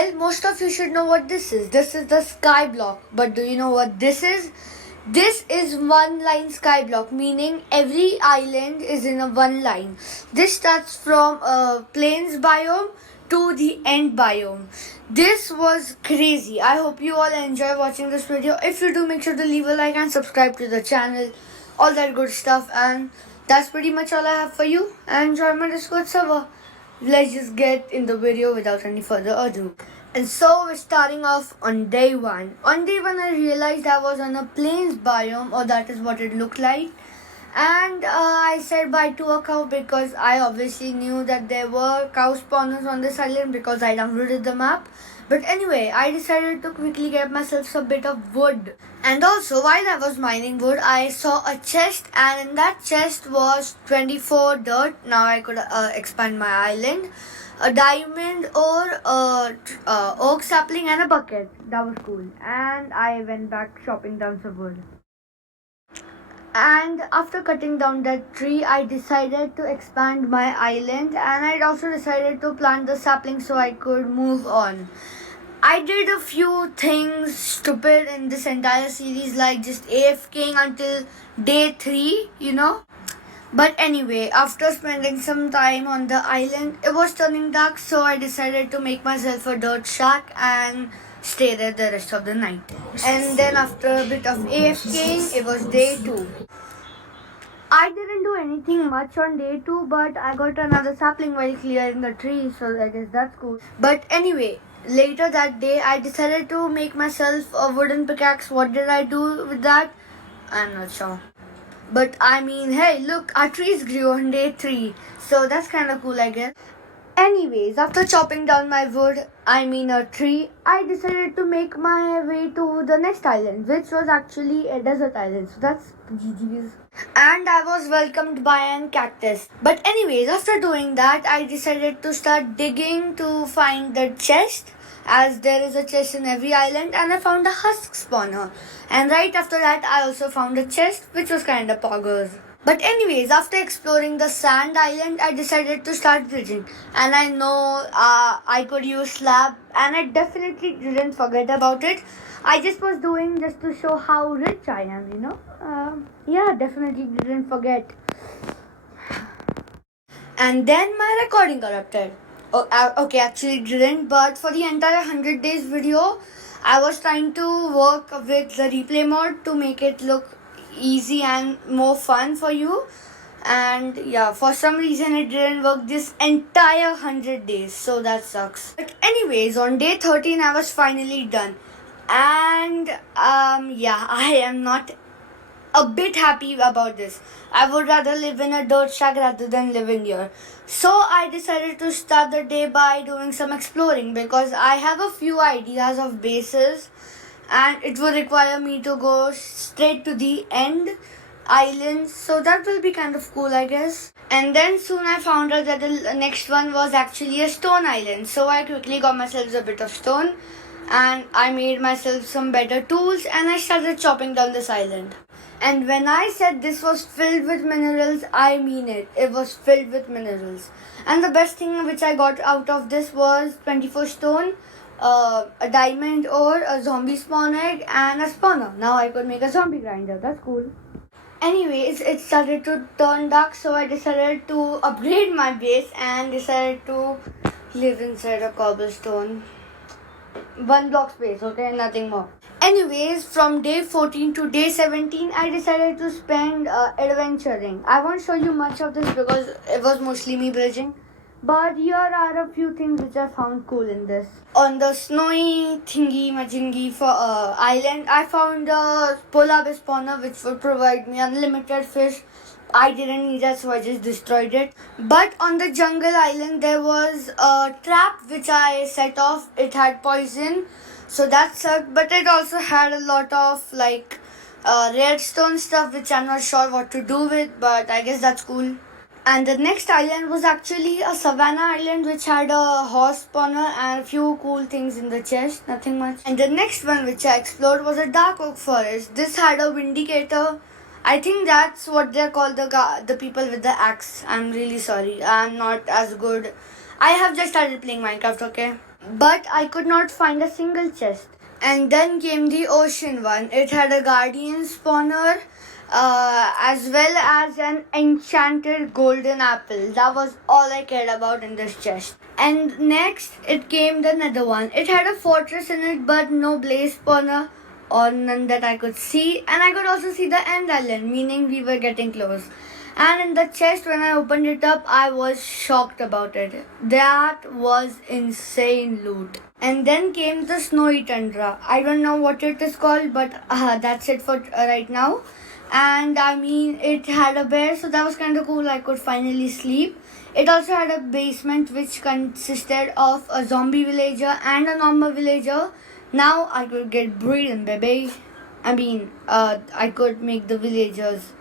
Well, most of you should know what this is. This is the Skyblock. But do you know what this is? This is one line skyblock, meaning every island is in a one line. This starts from plains biome to the end biome. This was crazy. I hope you all enjoy watching this video. If you do, make sure to leave a like and subscribe to the channel. All that good stuff. And that's pretty much all I have for you. And join my Discord server. Let's just get in the video without any further ado. And so we're starting off on day one. On day one, I realized I was on a plains biome, or that is what it looked like. And I said bye to a cow because I obviously knew that there were cow spawners on this island because I downloaded the map. But anyway, I decided to quickly get myself a bit of wood. And also, while I was mining wood, I saw a chest, and in that chest was 24 dirt. Now I could expand my island. A diamond or a oak sapling and a bucket. That was cool. And I went back chopping down some wood. And after cutting down that tree, I decided to expand my island, and I also decided to plant the sapling so I could move on. I did a few things stupid in this entire series, like just AFKing until day 3, But anyway, after spending some time on the island, it was turning dark, so I decided to make myself a dirt shack and stay there the rest of the night. And then after a bit of AFKing, it was day 2. I didn't do anything much on day 2, but I got another sapling while clearing the tree, so I guess that's cool. But anyway, later that day, I decided to make myself a wooden pickaxe. What did I do with that? I'm not sure. But I mean, hey, look, our trees grew on day 3. So that's kind of cool, I guess. Anyways, after chopping down my wood, a tree, I decided to make my way to the next island, which was actually a desert island. So that's GG's. And I was welcomed by an cactus. But anyways, after doing that, I decided to start digging to find the chest, as there is a chest in every island, and I found a husk spawner. And right after that, I also found a chest, which was kind of poggers. But anyways, after exploring the sand island, I decided to start bridging. And I know I could use slab, and I definitely didn't forget about it. I just was doing just to show how rich I am, Yeah, definitely didn't forget. And then my recording corrupted. Okay, actually didn't, but for the entire 100 days video, I was trying to work with the replay mode to make it look easy and more fun for you. And yeah, for some reason it didn't work this entire 100 days, so that sucks. But anyways, on day 13 I was finally done. And I am not a bit happy about this. I would rather live in a dirt shack rather than living here. So I decided to start the day by doing some exploring because I have a few ideas of bases, and it would require me to go straight to the end islands. So that will be kind of cool, I guess. And then soon I found out that the next one was actually a stone island. So I quickly got myself a bit of stone, and I made myself some better tools, and I started chopping down this island. And when I said this was filled with minerals, I mean it. It was filled with minerals. And the best thing which I got out of this was 24 stone, a diamond ore, a zombie spawn egg, and a spawner. Now I could make a zombie grinder. That's cool. Anyways, it started to turn dark, so I decided to upgrade my base and decided to live inside a cobblestone. 1 block space, okay? Nothing more. Anyways, from day 14 to day 17, I decided to spend adventuring. I won't show you much of this because it was mostly me bridging. But here are a few things which I found cool in this. On the snowy thingy-majingy for island, I found a polar bear spawner which would provide me unlimited fish. I didn't need that, so I just destroyed it. But on the jungle island, there was a trap which I set off. It had poison, so that sucked. But it also had a lot of redstone stuff which I'm not sure what to do with, but I guess that's cool. And the next island was actually a savannah island which had a horse spawner and a few cool things in the chest, nothing much. And the next one which I explored was a dark oak forest. This had a vindicator. I think that's what they're called, the people with the axe. I'm really sorry. I'm not as good. I have just started playing Minecraft, okay? but I could not find a single chest. And then came the ocean one. It had a guardian spawner, as well as an enchanted golden apple. That was all I cared about in this chest. And next, it came the nether one. It had a fortress in it, but no blaze spawner or none that I could see. And I could also see the end island, meaning we were getting close. And in the chest, when I opened it up, I was shocked about it. That was insane loot. And then came the snowy tundra. I don't know what it is called, but that's it for right now. And I mean, it had a bear, so that was kind of cool. I could finally sleep. It also had a basement which consisted of a zombie villager and a normal villager. Now I could get breeding, baby. I mean, I could make the villagers.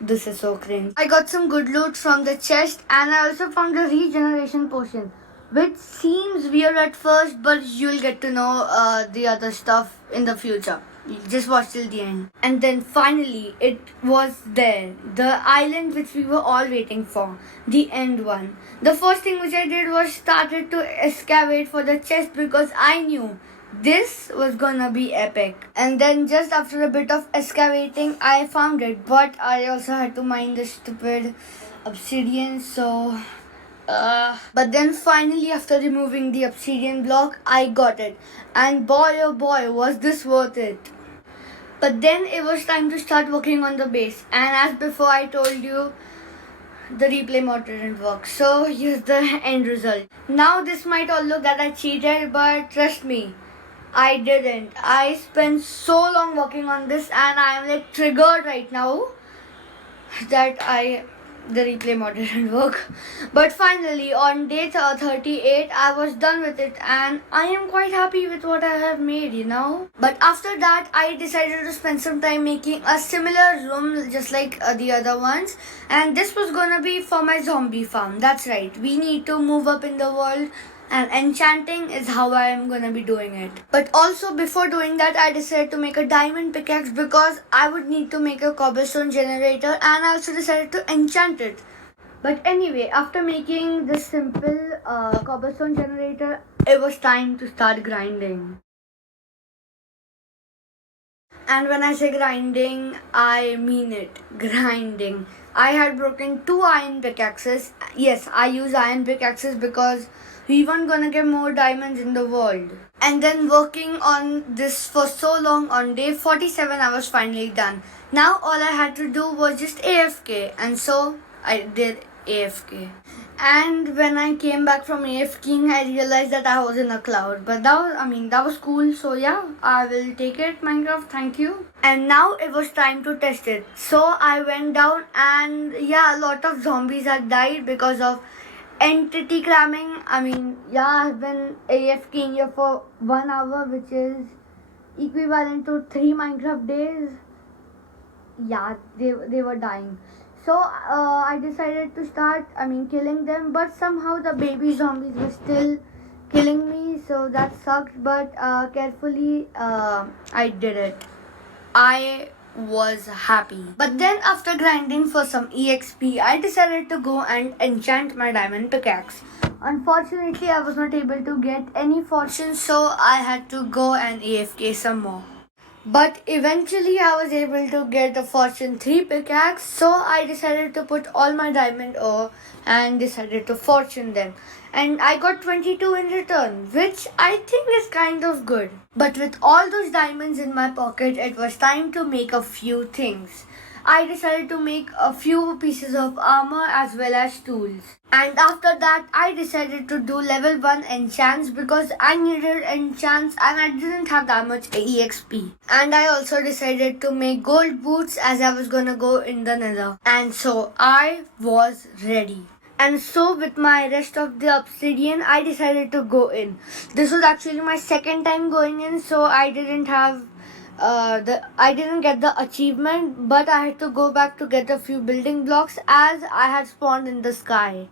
This is so cringe. I got some good loot from the chest, and I also found a regeneration potion, which seems weird at first, but you'll get to know the other stuff in the future. Just watch till the end. And then finally, it was there. The island which we were all waiting for. The end one. The first thing which I did was started to excavate for the chest because I knew this was gonna be epic. And then just after a bit of excavating, I found it. But I also had to mine the stupid obsidian, so but then finally, after removing the obsidian block, I got it. And boy oh boy, was this worth it. But then it was time to start working on the base. And as before I told you, the replay mode didn't work. So here's the end result. Now this might all look that I cheated, but trust me, I didn't. I spent so long working on this and I am like triggered right now that the replay mode didn't work. But finally, on day 38, I was done with it and I am quite happy with what I have made, you know. But after that, I decided to spend some time making a similar room just like the other ones. And this was gonna be for my zombie farm. That's right. We need to move up in the world. And enchanting is how I am gonna be doing it. But also before doing that, I decided to make a diamond pickaxe because I would need to make a cobblestone generator, and I also decided to enchant it. But anyway, after making this simple cobblestone generator, it was time to start grinding. And when I say grinding, I mean it. Grinding. I had broken 2 iron pickaxes. Yes, I use iron pickaxes because we weren't gonna get more diamonds in the world. And then working on this for so long, on day 47 I was finally done. Now all I had to do was just AFK, and so I did AFK. And when I came back from AFKing, I realized that I was in a cloud. But that was cool. So yeah, I will take it, Minecraft. Thank you. And now it was time to test it. So I went down, and yeah, a lot of zombies had died because of entity cramming. I've been AFKing here for 1 hour, which is equivalent to 3 Minecraft days. Yeah, they were dying. So I decided to start killing them, but somehow the baby zombies were still killing me, so that sucked. But carefully I did it. I was happy. But then after grinding for some EXP, I decided to go and enchant my diamond pickaxe. Unfortunately, I was not able to get any fortune, so I had to go and AFK some more. But eventually I was able to get a Fortune 3 pickaxe, so I decided to put all my diamond ore and decided to fortune them. And I got 22 in return, which I think is kind of good. But with all those diamonds in my pocket, it was time to make a few things. I decided to make a few pieces of armor as well as tools. And after that, I decided to do level 1 enchants because I needed enchants and I didn't have that much EXP. And I also decided to make gold boots as I was gonna go in the nether. And so I was ready. And so with my rest of the obsidian, I decided to go in. This was actually my second time going in, so I didn't get the achievement, but I had to go back to get a few building blocks as I had spawned in the sky.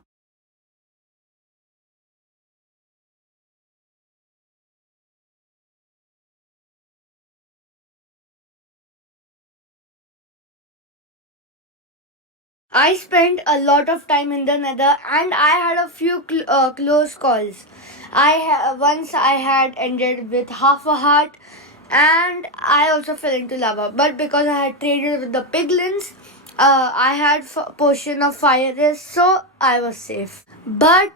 I spent a lot of time in the nether and I had a few close calls. Once I had ended with half a heart and I also fell into lava. But because I had traded with the piglins, I had potion of fire resist, so I was safe. But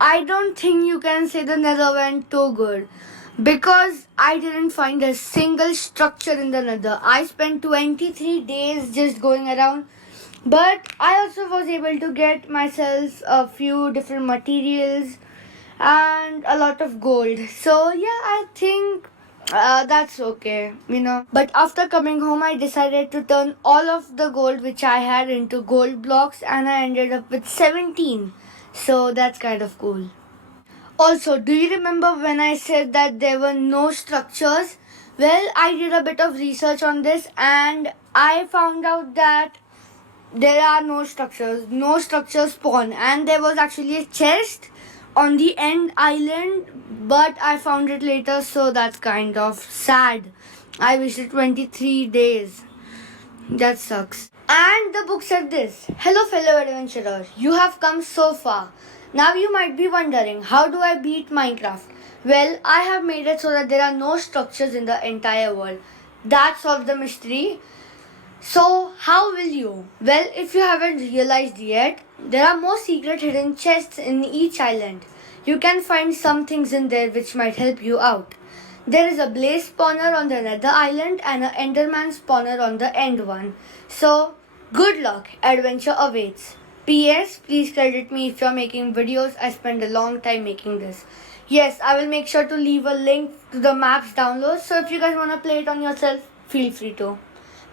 I don't think you can say the nether went too good because I didn't find a single structure in the nether. I spent 23 days just going around, but I also was able to get myself a few different materials and a lot of gold. So yeah, I think that's okay. But after coming home, I decided to turn all of the gold which I had into gold blocks, and I ended up with 17. So that's kind of cool. Also, do you remember when I said that there were no structures? Well, I did a bit of research on this and I found out that there are no structures spawn, and there was actually a chest on the end island, but I found it later, so that's kind of sad. I wasted 23 days. That sucks. And the book said this: Hello, fellow adventurer, you have come so far. Now you might be wondering, how do I beat Minecraft? Well, I have made it so that there are no structures in the entire world. That solves the mystery. So, how will you? Well, if you haven't realized yet, there are more secret hidden chests in each island. You can find some things in there which might help you out. There is a blaze spawner on the nether island and an enderman spawner on the end one. So, good luck, adventure awaits. P.S. Please credit me if you're making videos. I spent a long time making this. Yes, I will make sure to leave a link to the maps download, so if you guys want to play it on yourself, feel free to.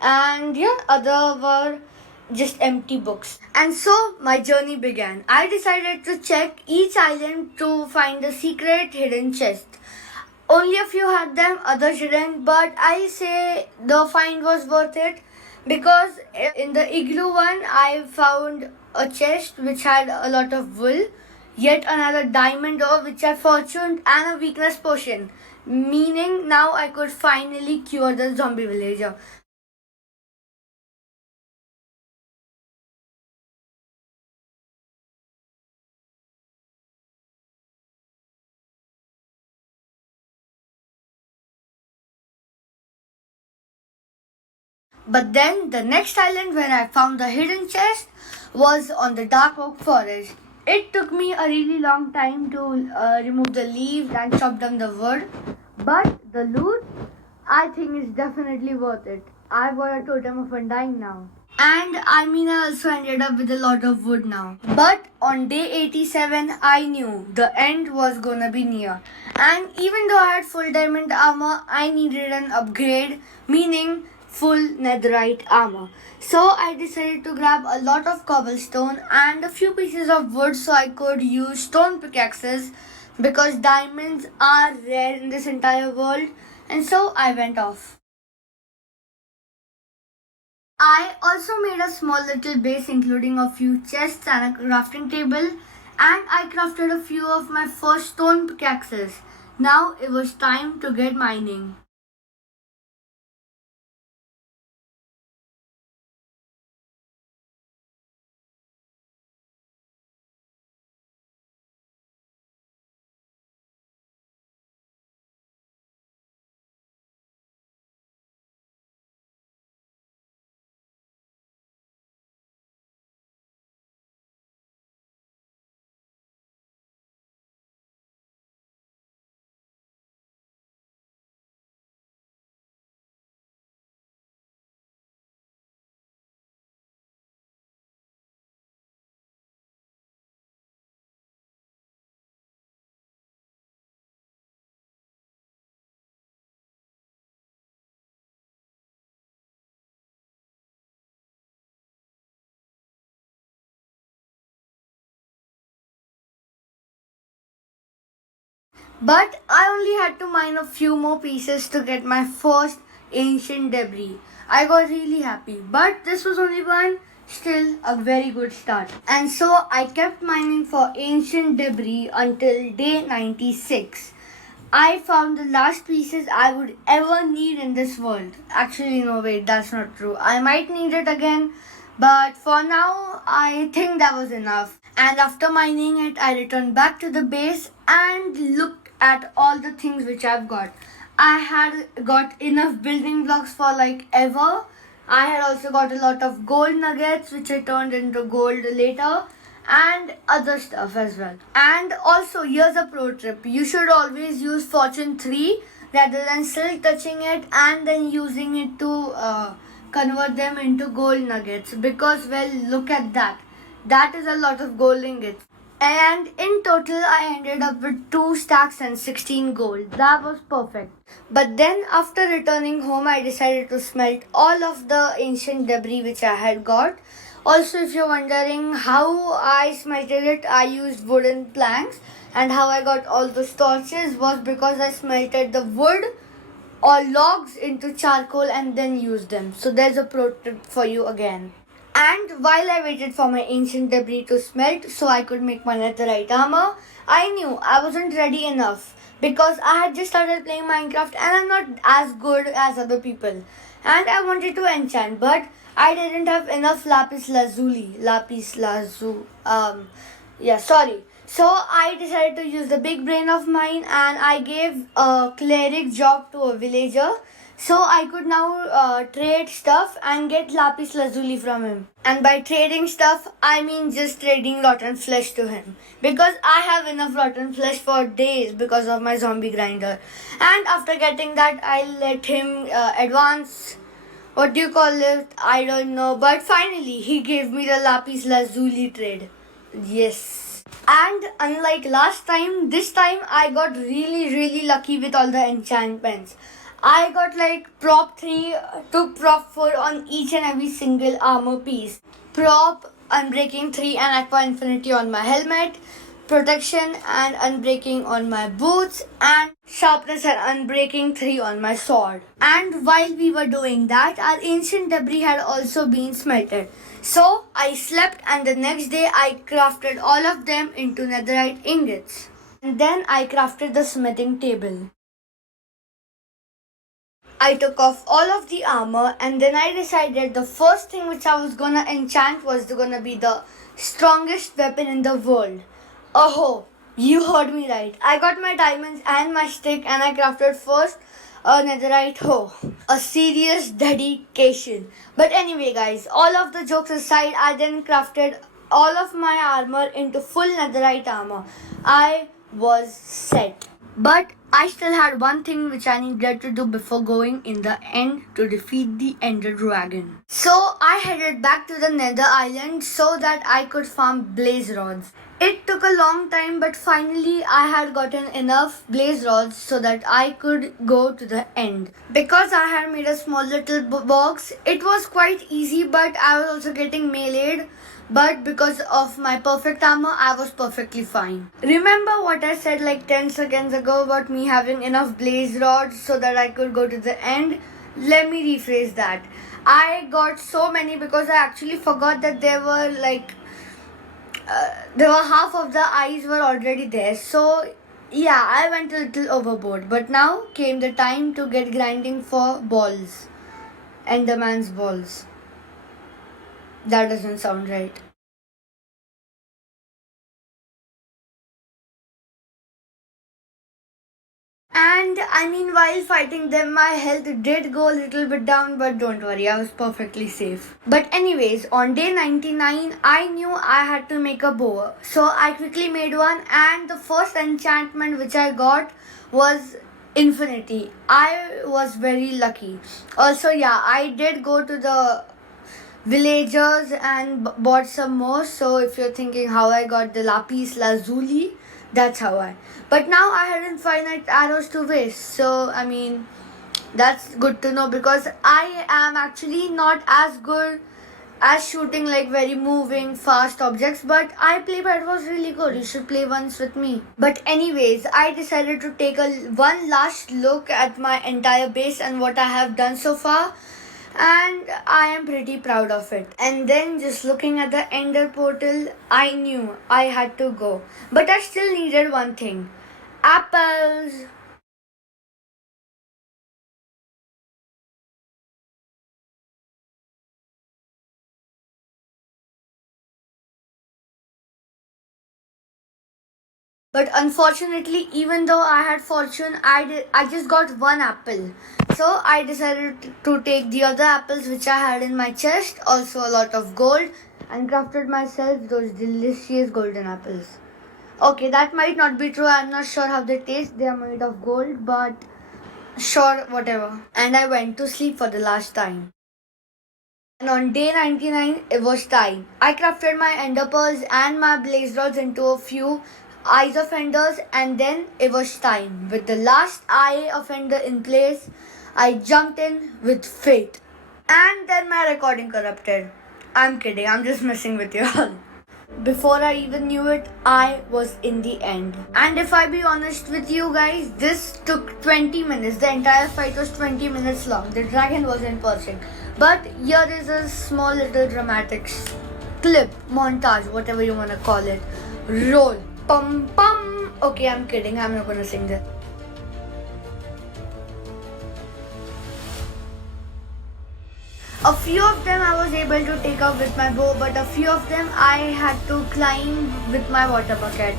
And yeah, other were just empty books. And so my journey began. I decided to check each island to find a secret hidden chest. Only a few had them, others didn't, but I say the find was worth it because in the igloo one I found a chest which had a lot of wool, yet another diamond door which I fortuned, and a weakness potion, meaning now I could finally cure the zombie villager. But then the next island where I found the hidden chest was on the dark oak forest. It took me a really long time to remove the leaves and chop down the wood, but the loot I think is definitely worth it. I've got a totem of undying now. And I mean, I also ended up with a lot of wood now. But on day 87, I knew the end was gonna be near. And even though I had full diamond armor, I needed an upgrade, meaning full netherite armor. So I decided to grab a lot of cobblestone and a few pieces of wood so I could use stone pickaxes because diamonds are rare in this entire world. And so I went off. I also made a small little base including a few chests and a crafting table, and I crafted a few of my first stone pickaxes. Now it was time to get mining. But I only had to mine a few more pieces to get my first ancient debris. I got really happy, but this was only one, still a very good start. And so I kept mining for ancient debris until day 96. I found the last pieces I would ever need in this world. Actually, no, wait, that's not true. I might need it again, But for now, I think that was enough. And after mining it, I returned back to the base and looked at all the things which I've got. I had got enough building blocks for like ever. I had also got a lot of gold nuggets which I turned into gold later, and other stuff as well. And also, here's a pro tip: you should always use Fortune 3 rather than still touching it and then using it to convert them into gold nuggets, because, well, look at that. That is a lot of gold ingots. And in total, I ended up with 2 stacks and 16 gold. That was perfect. But then, after returning home, I decided to smelt all of the ancient debris which I had got. Also, if you're wondering how I smelted it, I used wooden planks, and how I got all those torches was because I smelted the wood or logs into charcoal and then used them. So there's a pro tip for you again. And while I waited for my ancient debris to smelt so I could make my netherite armor, I knew I wasn't ready enough because I had just started playing Minecraft and I'm not as good as other people. And I wanted to enchant, but I didn't have enough lapis lazuli. Lapis lazuli. Sorry. So I decided to use the big brain of mine and I gave a cleric job to a villager, so I could now trade stuff and get lapis lazuli from him. And by trading stuff, I mean just trading rotten flesh to him. Because I have enough rotten flesh for days because of my zombie grinder. And after getting that, I let him advance. What do you call it? I don't know. But finally, he gave me the lapis lazuli trade. Yes. And unlike last time, this time I got really lucky with all the enchantments. I got like prop 3 to prop 4 on each and every single armor piece. Prop, unbreaking 3 and aqua infinity on my helmet. Protection and unbreaking on my boots, and sharpness and unbreaking 3 on my sword. And while we were doing that, our ancient debris had also been smelted. So I slept, and the next day I crafted all of them into netherite ingots. And then I crafted the smithing table. I took off all of the armor and then I decided the first thing which I was gonna enchant was gonna be the strongest weapon in the world. Oh, you heard me right. I got my diamonds and my stick and I crafted first a netherite hoe. A serious dedication. But anyway guys, all of the jokes aside, I then crafted all of my armor into full netherite armor. I was set. But I still had one thing which I needed to do before going in the end to defeat the Ender Dragon. So I headed back to the Nether Island so that I could farm blaze rods. It took a long time, but finally I had gotten enough blaze rods so that I could go to the end. Because I had made a small little box, it was quite easy, but I was also getting meleeed. But because of my perfect armor, I was perfectly fine. Remember what I said like 10 seconds ago about me having enough blaze rods so that I could go to the end? Let me rephrase that. I got so many because I actually forgot that there were half of the eyes were already there. So yeah, I went a little overboard. But now came the time to get grinding for balls. Enderman's balls. That doesn't sound right. And I mean, while fighting them, my health did go a little bit down, but don't worry, I was perfectly safe. But, anyways, on day 99, I knew I had to make a bow. So, I quickly made one, and the first enchantment which I got was infinity. I was very lucky. Also, yeah, I did go to the villagers and bought some more. So, if you're thinking how I got the lapis lazuli, that's how I. But now I had infinite arrows to waste. So, I mean, that's good to know because I am actually not as good as shooting like very moving, fast objects. But I play, but it was really good. You should play once with me. But, anyways, I decided to take one last look at my entire base and what I have done so far. And I am pretty proud of it. And then just looking at the ender portal, I knew I had to go. But I still needed one thing: apples. But unfortunately, even though I had fortune, I just got one apple. So I decided to take the other apples which I had in my chest, also a lot of gold, and crafted myself those delicious golden apples. Okay, that might not be true. I'm not sure how they taste. They are made of gold, but sure, whatever. And I went to sleep for the last time. And on day 99, it was time. I crafted my ender pearls and my blaze rods into a few eyes of enders, and then it was time. With the last eye of ender in place, I jumped in with faith. And then my recording corrupted. I'm kidding, I'm just messing with you all. Before I even knew it, I was in the end. And if I be honest with you guys, this took 20 minutes. The entire fight was 20 minutes long. The dragon wasn't perching. But here is a small little dramatic clip, montage, whatever you wanna call it. Roll. Pum pum. Okay, I'm kidding. I'm not gonna sing this. A few of them I was able to take out with my bow, but a few of them I had to climb with my water bucket.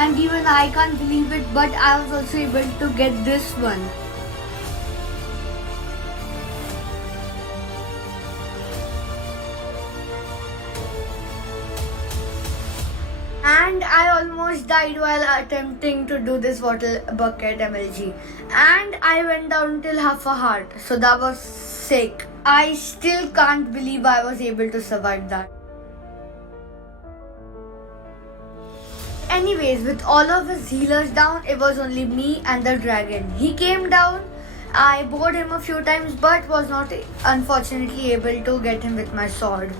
And even I can't believe it, but I was also able to get this one. And I almost died while attempting to do this water bucket MLG. And I went down till half a heart. So that was sick. I still can't believe I was able to survive that. Anyways, with all of his healers down, it was only me and the dragon. He came down. I bored him a few times, but was not unfortunately able to get him with my sword.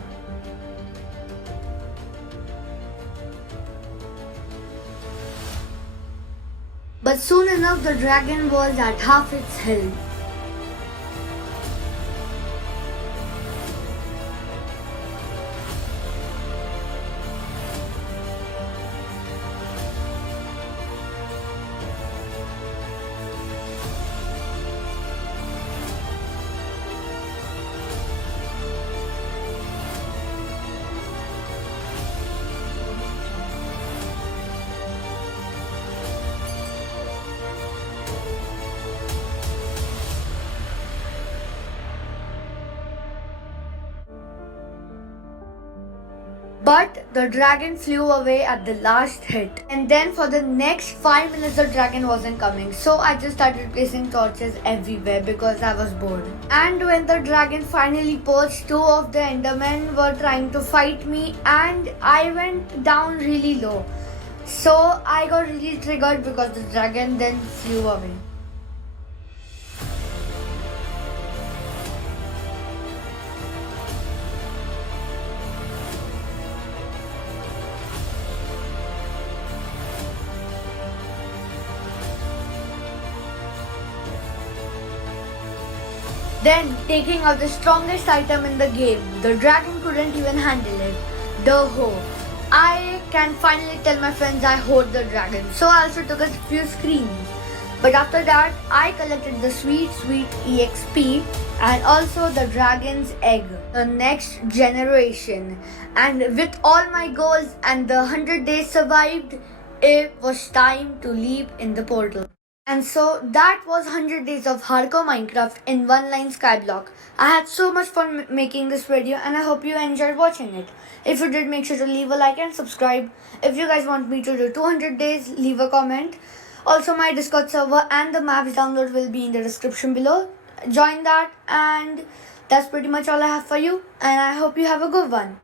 But soon enough, the dragon was at half its health. But the dragon flew away at the last hit. And then for the next 5 minutes the dragon wasn't coming. So I just started placing torches everywhere because I was bored. And when the dragon finally perched, 2 of the endermen were trying to fight me and I went down really low. So I got really triggered because the dragon then flew away. Then, taking out the strongest item in the game, the dragon couldn't even handle it, the hoe. I can finally tell my friends I hoard the dragon, so I also took a few screens. But after that, I collected the sweet EXP and also the dragon's egg, the next generation. And with all my goals and the 100 days survived, it was time to leap in the portal. And so that was 100 days of hardcore Minecraft in one line Skyblock. I had so much fun making this video and I hope you enjoyed watching it. If you did, make sure to leave a like and subscribe. If you guys want me to do 200 days, leave a comment. Also, my Discord server and the maps download will be in the description below. Join that, and that's pretty much all I have for you, and I hope you have a good one.